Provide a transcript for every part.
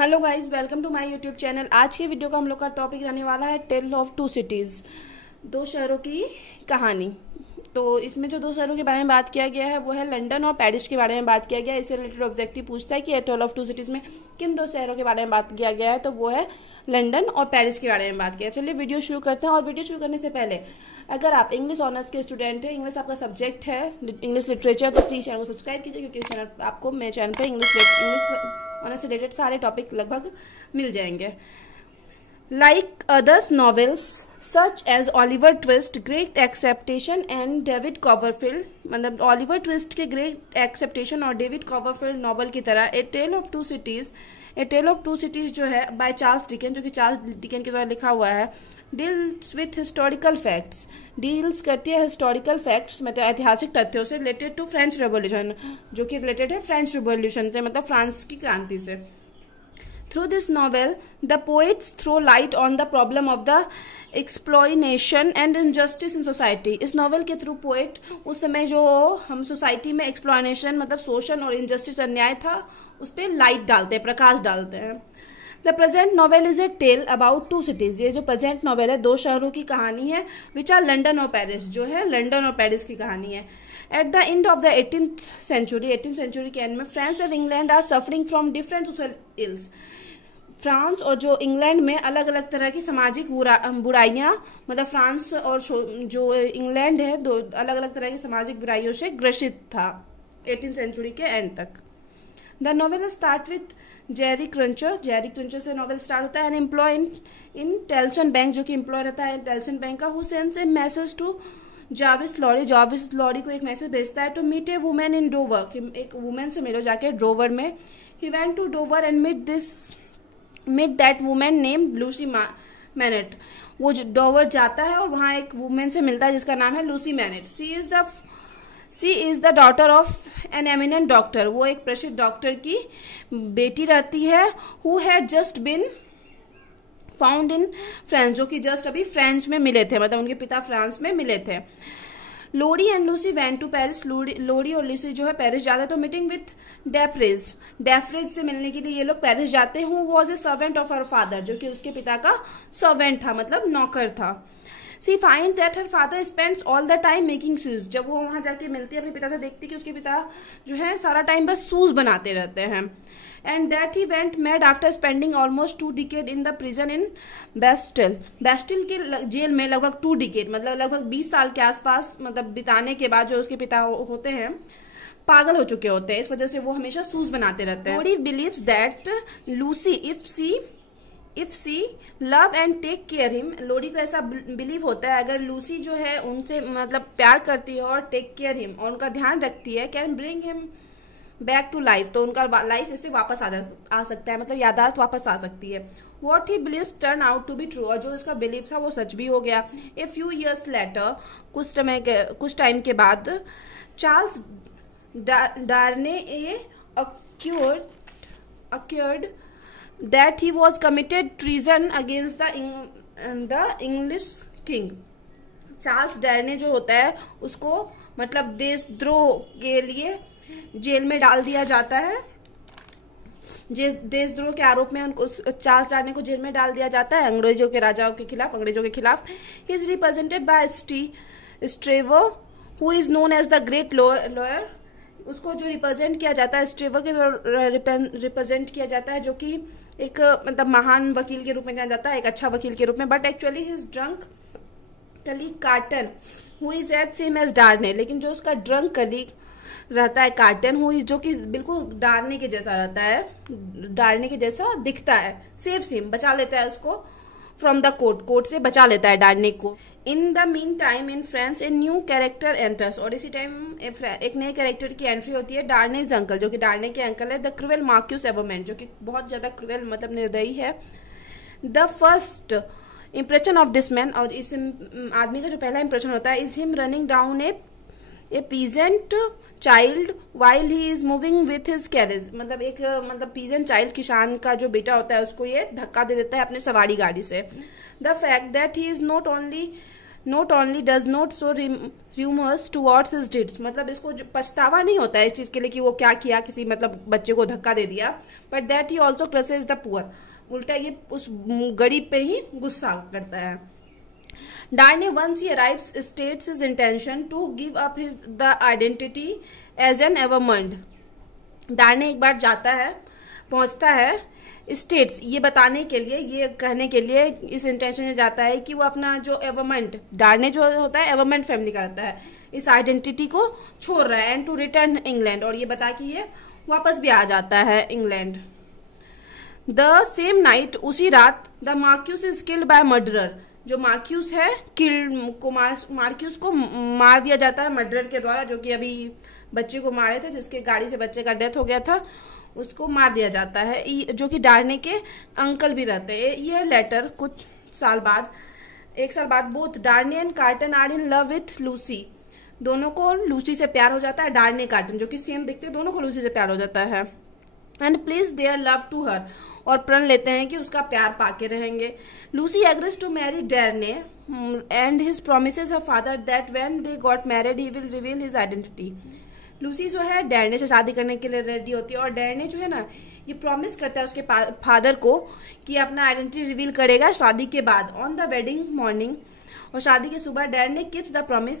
Hello guys, welcome to my YouTube channel. आज के video का हम लोग का टॉपिक रहने वाला है टेल ऑफ टू सिटीज़, दो शहरों की कहानी। तो इसमें जो दो शहरों के बारे में बात किया गया है वो है लंदन और पेरिस के बारे में बात किया गया है। इससे रिलेटेड ऑब्जेक्टिव पूछता है कि टेल ऑफ टू सिटीज़ में किन दो शहरों के बारे में बात किया गया है, तो वो है लंदन और पेरिस के बारे में बात किया। चलिए वीडियो शुरू करते हैं। और वीडियो शुरू करने से पहले अगर आप इंग्लिश ऑनर्स के स्टूडेंट हैं, इंग्लिश आपका सब्जेक्ट है, इंग्लिश लिटरेचर, तो प्लीज़ चैनल को सब्सक्राइब कीजिए, क्योंकि इस चैनल आपको मेरे चैनल पर इंग्लिश ऑनर्स से रिलेटेड सारे टॉपिक लगभग मिल जाएंगे। Like others novels such as Oliver Twist, great expectation and David Copperfield, मतलब ऑलिवर ट्विस्ट के ग्रेट एक्सेप्टेशन और डेविड कॉपरफील्ड नॉवल की तरह a tale of two cities जो है बाय चार्ल्स डिकेन, जो कि चार्ल्स डिकेन के द्वारा लिखा हुआ है, deals with historical facts, deals करती है हिस्टोरिकल फैक्ट्स मतलब ऐतिहासिक तथ्यों से, रिलेटेड टू फ्रेंच रेवोल्यूशन, जो कि रिलेटेड है फ्रेंच रेवोल्यूशन से, मतलब फ्रांस की क्रांति से। Through this novel, the poets throw light on the problem of the exploitation and injustice in society. इस नॉवल के थ्रू पोएट उस समय जो हम सोसाइटी में एक्सप्लॉयनेशन मतलब शोषण और इनजस्टिस अन्याय था उस पर लाइट डालते हैं, प्रकाश डालते हैं। The present novel is a tale about two cities. ये जो प्रेजेंट नॉवेल है दो शहरों की कहानी है, विच आर लंदन और पेरिस, जो है लंदन और पेरिस की कहानी है। At the end of the 18th century के एंड में France and England are suffering from different social ills. France और जो इंग्लैंड में अलग अलग तरह की सामाजिक बुराइयां, मतलब फ्रांस और जो इंग्लैंड है दो अलग अलग तरह की सामाजिक बुराइयों से ग्रसित था 18th सेंचुरी के एंड तक। The novel start with Jerry Cruncher से नॉवेल स्टार्ट होता है। An employ in Tellson bank, जो कि एम्प्लॉय रहता है टेल्सन बैंक का, who sends a message to जाविस लॉरी को एक मैसेज भेजता है to meet a woman in Dover, कि एक वुमेन से मिलो जाके डोवर में। He went to Dover and meet that woman named Lucie Manette. वो डोवर जाता है और वहाँ एक वुमेन से मिलता है जिसका नाम है Lucy MANET. She is the daughter of an eminent doctor. वो एक प्रसिद्ध डॉक्टर की बेटी रहती है। Who had just been found in France, जो कि जस्ट अभी फ्रांस में मिले थे, मतलब उनके पिता फ्रांस में मिले थे। Lorry and Lucie went to Paris. Lorry और लूसी जो है पेरिस जाते तो मीटिंग विथ डेफरेज से मिलने के लिए ये लोग पेरिस जाते हैं। Who was a servant of her father, जो कि उसके पिता का सर्वेंट था, मतलब नौकर था। She find that her father spends all the time making shoes. जब वो वहां जाके मिलती है अपने पिता से, देखती कि उसके पिता जो है सारा टाइम बस शूज बनाते रहते हैं। And that he went mad after spending almost 2 decades in the prison in Bastille के जेल में लगभग 2 decades मतलब लगभग 20 साल के आसपास मतलब बिताने के बाद जो उसके पिता होते हैं पागल हो चुके होते हैं, इस वजह से वो हमेशा शूज बनाते रहते हैं। Lorry believes that Lucie if she love and take care him, Lorry को ऐसा बिलीव होता है अगर लूसी जो है उनसे मतलब प्यार करती है और टेक केयर हिम और उनका ध्यान रखती है, can bring him back to life, तो उनका लाइफ इससे वापस आ सकता है, मतलब यादाश्त वापस आ सकती है। What he believes turn out to be true, और जो इसका बिलीव था वो सच भी हो गया। ए फ्यू ईयर्स लेटर, कुछ टाइम के बाद, Charles डार्ने occurred that he was committed treason against the English king। Charles Darnay जो होता है उसको मतलब देशद्रोह के लिए जेल में डाल दिया जाता है। देशद्रोह के आरोप में उनको चार्ल्स डार्ने को जेल में डाल दिया जाता है अंग्रेजों के खिलाफ। He is represented by Stryver who is known as the great lawyer. उसको जो रिप्रेजेंट किया जाता है स्ट्रेवो के द्वारा रिप्रेजेंट किया जाता है, जो कि एक मतलब महान वकील के रूप में जाना जाता है, एक अच्छा वकील के रूप में। But actually his drunk colleague Carton who is at same age Darnay, लेकिन जो उसका ड्रंक कलीग रहता है कार्टन, जो कि बिल्कुल डार्ने के जैसा रहता है, डार्ने के जैसा दिखता है, सेव सेम बचा लेता है उसको फ्रॉम द कोर्ट से बचा लेता है डार्ने को। In the mean time in France a new character enters, और इसी टाइम एक नए कैरेक्टर की एंट्री होती है, डार्नेज अंकल, जो कि डार्ने के अंकल है, द क्रूएल मार्क्यूस एवरमेंट, जो कि बहुत ज्यादा क्रूएल मतलब निर्दयी है। The first impression of this man, और इस आदमी का जो पहला इंप्रेशन होता है, is him running down A peasant child while he is moving with his carriage, मतलब एक पीजेंट चाइल्ड, किसान का जो बेटा होता है, उसको ये धक्का दे देता है अपने सवारी गाड़ी से। The fact that he is not only not only does not show rumours towards his डिड्स, मतलब इसको पछतावा नहीं होता है इस चीज़ के लिए कि वो क्या किया, किसी मतलब बच्चे को धक्का दे दिया, but that he also crushes the poor, उल्टा ये उस गरीब पे ही गुस्सा करता है। Darnay once he arrives states his intention to give up his the identity as an Evremonde. Darnay एक बार जाता है, पहुंचता है स्टेट्स, ये बताने के लिए, ये कहने के लिए इस इंटेंशन में जाता है कि वो अपना जो एवरमेंट, डार्ने जो होता है एवरमेंट फैमिली का रहता है, इस आइडेंटिटी को छोड़ रहा है, एंड टू रिटर्न इंग्लैंड, और ये बता कि ये वापस भी आ जाता है इंग्लैंड। द सेम नाइट, उसी रात, the Marcus is killed by murderer, जो मार्क्यूस है मार्क्यूस को मार दिया जाता है मर्डरर के द्वारा, जो कि अभी बच्चे को मारे थे, जिसके गाड़ी से बच्चे का डेथ हो गया था, उसको मार दिया जाता है, जो कि डार्ने के अंकल भी रहते हैं। ये लेटर कुछ साल बाद, 1 साल बाद, both Darnay and Carton are in love with Lucie, दोनों को लूसी से प्यार हो जाता है। डार्ने कार्टन जो कि सेम दिखते हैं, दोनों को लूसी से प्यार हो जाता है। And please their love to her, और प्रण लेते हैं कि उसका प्यार पाके रहेंगे। Lucie agrees to marry Darnay and his promises her father that when they got married he will reveal his identity. Lucie जो है डार्ने से शादी करने के लिए रेडी होती है, और डार्ने जो है ना, ये प्रॉमिस करता है उसके फादर को कि अपना आइडेंटिटी रिवील करेगा शादी के बाद, ऑन द वेडिंग मॉर्निंग, और शादी के सुबह डार्ने कीप्स द प्रॉमिस,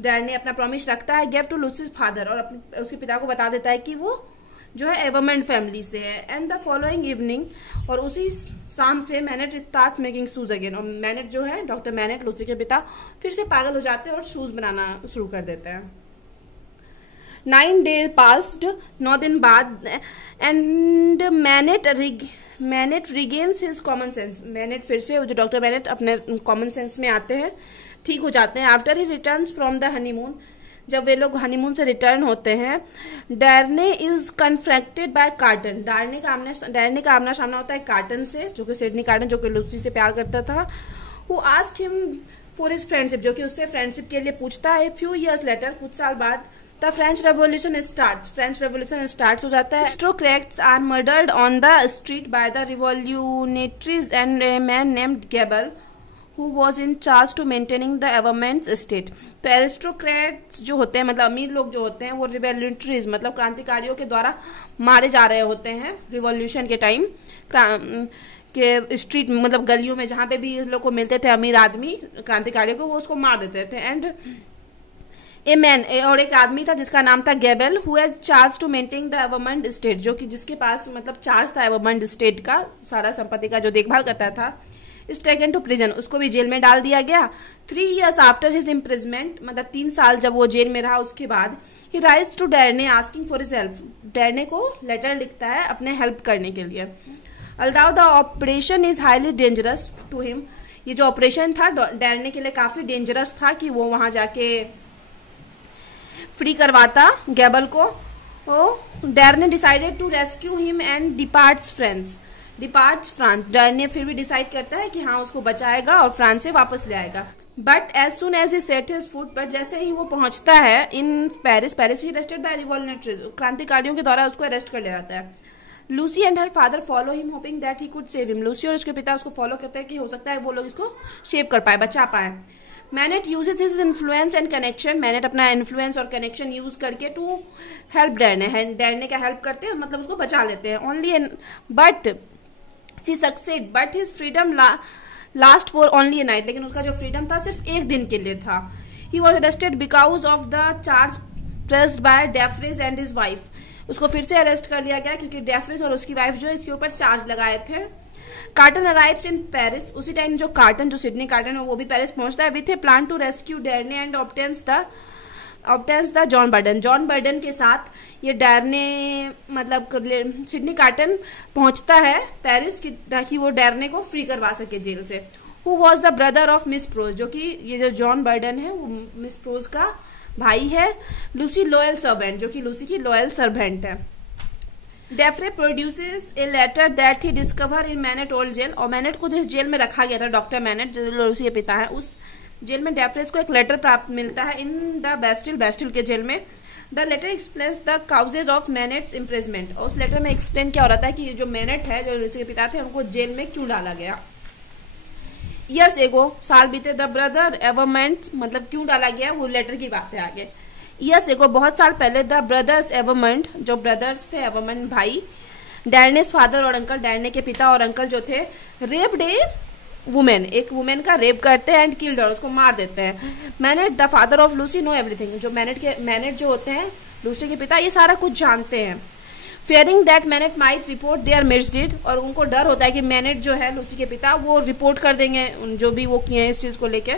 डार्ने अपना प्रॉमिस रखता है, गिव टू लूसीज फादर, और उसके पिता को बता देता है कि वो जो है एवरमेंट फैमिली से है। एंड द फॉलोइंग इवनिंग, और उसी शाम से MANET start making shoes again, और मैनेट जो है, डॉक्टर मैनेट, लूसी के पिता, फिर से पागल हो जाते हैं और शूज बनाना शुरू कर देते हैं। 9 days passed, 9 दिन बाद, and MANET regains his common sense, MANET फिर से, जो डॉक्टर मैनेट अपने कॉमन सेंस में आते हैं, ठीक हो जाते हैं। After he returns from the honeymoon, जब वे लोग हनीमून से रिटर्न होते हैं, डार्ने इज कन्फ्रंटेड बाय कार्टन, डार्ने का आमना सामना होता है कार्टन से, जो कि सिडनी कार्टन, जो कि लूसी से प्यार करता था, who asked him for his friendship, जो कि उससे फ्रेंडशिप के लिए पूछता है। फ्यू ईयर्स लेटर, कुछ साल बाद, the French revolution start, French revolution start हो जाता है। Aristocrats are murdered on the street by the revolutionaries and a man named Gabelle who was in charge to maintaining the government's estate। तो aristocrats जो होते हैं, मतलब अमीर लोग जो होते हैं, वो रिवोल्यूटरीज मतलब क्रांतिकारियों के द्वारा मारे जा रहे होते हैं रिवॉल्यूशन के टाइम, के स्ट्रीट मतलब गलियों में जहाँ पे भी लोग को मिलते थे अमीर आदमी क्रांतिकारियों को, वो उसको मार देते थे। एंड ए मैन, और एक आदमी था जिसका नाम था Gabelle, who has charge to maintain the government state, जो कि जिसके पास मतलब चार्ज था गवर्नमेंट स्टेट का, सारा संपत्ति का जो देखभाल करता था। इज टेकन टू प्रिजन, उसको भी जेल में डाल दिया गया। 3 years आफ्टर हिज इम्प्रिजमेंट, मतलब 3 साल जब वो जेल में रहा उसके बाद, he writes to Darnay asking for his help, Darnay को लेटर लिखता है अपने हेल्प करने के लिए। Although the operation is highly dangerous to him, ये जो ऑपरेशन था डार्ने के लिए काफी डेंजरस था कि वो वहां जाके फ्री करवाता गेबल को। Darnay decided to rescue him and departs France, Darnay फिर भी डिसाइड करता है कि हाँ उसको बचाएगा और फ्रांस से वापस ले आएगा। But as soon as he set his foot, but जैसे ही वो पहुंचता है in Paris he arrested by revolutionaries, क्रांतिकारियों के द्वारा उसको अरेस्ट कर लिया जाता है। Lucie and her father follow him hoping that he could save him, Lucie और उसके पिता उसको फॉलो करते हैं कि हो सकता है वो लोग इसको सेव कर पाए, बचा पाए। Manette uses his influence and connection, Manette अपना इन्फ्लुएंस और कनेक्शन यूज करके टू हेल्प डार्ने का हेल्प करते हैं, मतलब उसको बचा लेते हैं। Only but she succeed, but his freedom last for only a night, लेकिन उसका जो फ्रीडम था सिर्फ एक दिन के लिए था। He was arrested because of the charge pressed by Defarge and his wife, उसको फिर से अरेस्ट कर लिया गया क्योंकि डेफ्रिज और उसकी वाइफ जो है इसके ऊपर चार्ज लगाए थे। कार्टन अराइव्स इन पेरिस, उसी टाइम जो कार्टन, जो सिडनी कार्टन है वो भी पेरिस पहुंचता है with a plan to rescue Darnay and obtains the John Burden के साथ ये डार्ने मतलब सिडनी कार्टन पहुंचता है पेरिस ताकि वो डार्ने को फ्री करवा सके जेल से। Who was the brother of Miss Pross, जो कि ये जो जॉन बर्डन है वो मिस प्रोज का भाई है। लूसी लॉयल सर्वेंट, जो कि लूसी की लॉयल सर्वेंट है। Defarge produces a letter that he discover in Manette old jail, और मैनेट को जिस जेल में रखा गया था डॉक्टर मैनेट जो लूसी के पिता है, उस जेल में डेफ्रेस को एक लेटर प्राप्त मिलता है इन द बेस्टिल के जेल में। The letter explains the causes of Manette's imprisonment, और उस लेटर में एक्सप्लेन क्या हो रहा था कि जो मैनेट है जो लूसी के पिता थे उनको जेल में क्यों डाला गया। ईयर्स एगो, साल बीते, द ब्रदर एवर मेंट, मतलब क्यों डाला गया वो लेटर की बात है आगे। ईयर्स एगो, बहुत साल पहले, द ब्रदर्स एवर मेंट, जो ब्रदर्स थे, एवर मेंट भाई, डैरनेस फादर और अंकल, डैरने के पिता और अंकल जो थे, रेप्ड ए वुमेन, एक वुमेन का रेप करते हैं एंड किल्ड, उसको मार देते हैं। MANET the father of Lucy know everything, जो मैनेट जो होते हैं लूसी के पिता, ये सारा कुछ जानते हैं। Fearing that Manette might report their misdeed, और उनको डर होता है कि मैनेट जो है लूसी के पिता वो रिपोर्ट कर देंगे जो भी वो किए हैं इस चीज को लेके।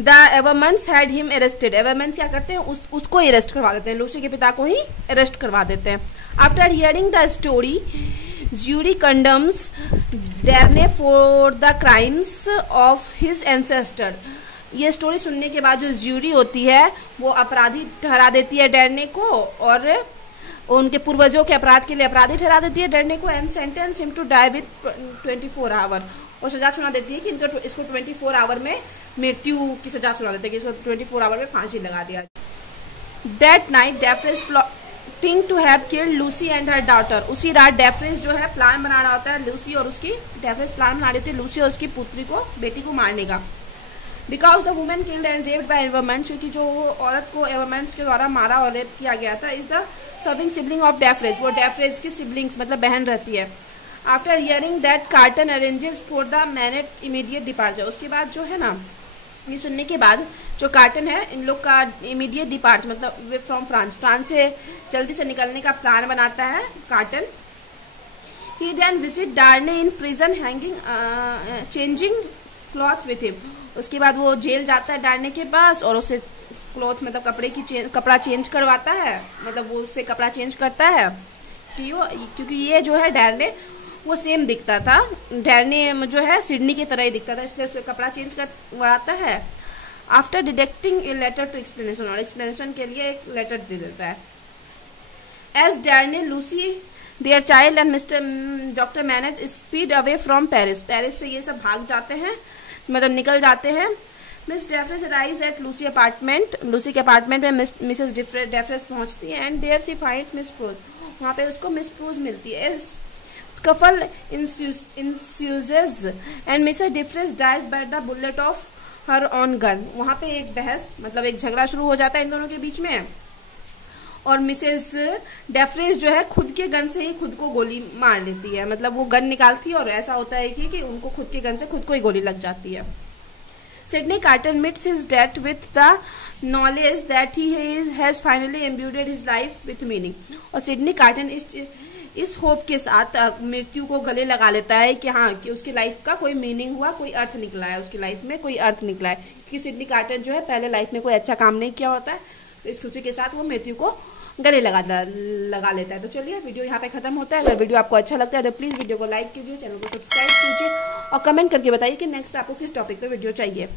द एवरमेंट्स हैड हिम अरेस्टेड, एवरमेंट्स क्या करते हैं उसको अरेस्ट करवा देते हैं, लूसी के पिता को ही अरेस्ट करवा देते हैं। After hearing the story jury condemns Darnay for the crimes of his ancestor, ये स्टोरी सुनने के बाद जो ज्यूरी होती है वो अपराधी ठहरा देती है डैरने को, और उनके पूर्वजों के अपराध के लिए अपराधी ठहरा देती है डरने को, and sentence him to die with 24 hour, और सजा सुना देती है कि इसको 24 आवर में मृत्यु की सजा सुना देते हैं कि इसको 24 आवर में फांसी लगा दिया। That night Defarge's plotting to have killed Lucie and her daughter, उसी रात डेफ्रिस जो है प्लान बना रहा होता है लूसी और उसकी, डेफ्रिस प्लान बना रही थी लूसी और उसकी पुत्री को, बेटी को मारने का। Because the women killed and raped by Evremondes, क्योंकि जो औरत को एवरमेंट्स के द्वारा मारा और रेप किया गया था, is the serving sibling of Defarge, वो डेफ्रिस की सिबलिंग्स मतलब बहन रहती है। After hearing that Carton arranges for the Manette immediate departure, उसके बाद जो है ना ये सुनने के बाद जो कार्टन है इन लोग का इमीडिएट डिपार्चर मतलब फ्रॉम फ्रांस, फ्रांस से जल्दी से निकलने का प्लान बनाता है Carton. He then visit Darnay in prison hanging changing cloth with him, उसके बाद वो जेल जाता है डार्ने के पास और उससे क्लॉथ मतलब कपड़ा चेंज करवाता है, मतलब वो उससे कपड़ा चेंज करता है क्योंकि ये जो है डैरने वो सेम दिखता था, डैरने जो है सिडनी की तरह ही दिखता था, इसलिए उससे कपड़ा चेंज करवाता है। After deducting a letter to explanation, और एक्सप्लेनेशन के लिए एक लेटर दे देता है। As Darnay Lucie their child and Mr doctor Manette speed away from Paris, Paris से ये सब भाग जाते हैं मतलब निकल जाते हैं। Miss Defarge arise at Lucie apartment, Lucie के अपार्टमेंट में मिसेस डेफ्रिस पहुंचती है and there she finds Miss Pross, वहाँ पे उसको मिस प्रूज मिलती है। Scuffle ensues and Mrs Defarge dies by the bullet of her on gun, वहाँ पे एक बहस मतलब एक झगड़ा शुरू हो जाता है इन दोनों के बीच में, और मिसेस डेफ्रिस जो है खुद के गन से ही खुद को गोली मार लेती है, मतलब वो गन निकालती है और ऐसा होता है कि उनको खुद के गन से खुद को ही गोली लग जाती है। Sydney carton meets his death with the knowledge that he has finally imbued his life with meaning, और सिडनी कार्टन इस होप के साथ मृत्यु को गले लगा लेता है कि हाँ कि उसकी लाइफ का कोई मीनिंग हुआ, कोई अर्थ निकला है, उसकी लाइफ में कोई अर्थ निकला है, क्योंकि सिडनी कार्टन जो है पहले लाइफ में कोई अच्छा काम नहीं किया होता है, तो इस खुशी के साथ वो मृत्यु को गले लगा लेता है। तो चलिए वीडियो यहाँ पे खत्म होता है। अगर वीडियो आपको अच्छा लगता है तो प्लीज़ वीडियो को लाइक कीजिए, चैनल को सब्सक्राइब कीजिए और कमेंट करके बताइए कि नेक्स्ट आपको किस टॉपिक पे वीडियो चाहिए।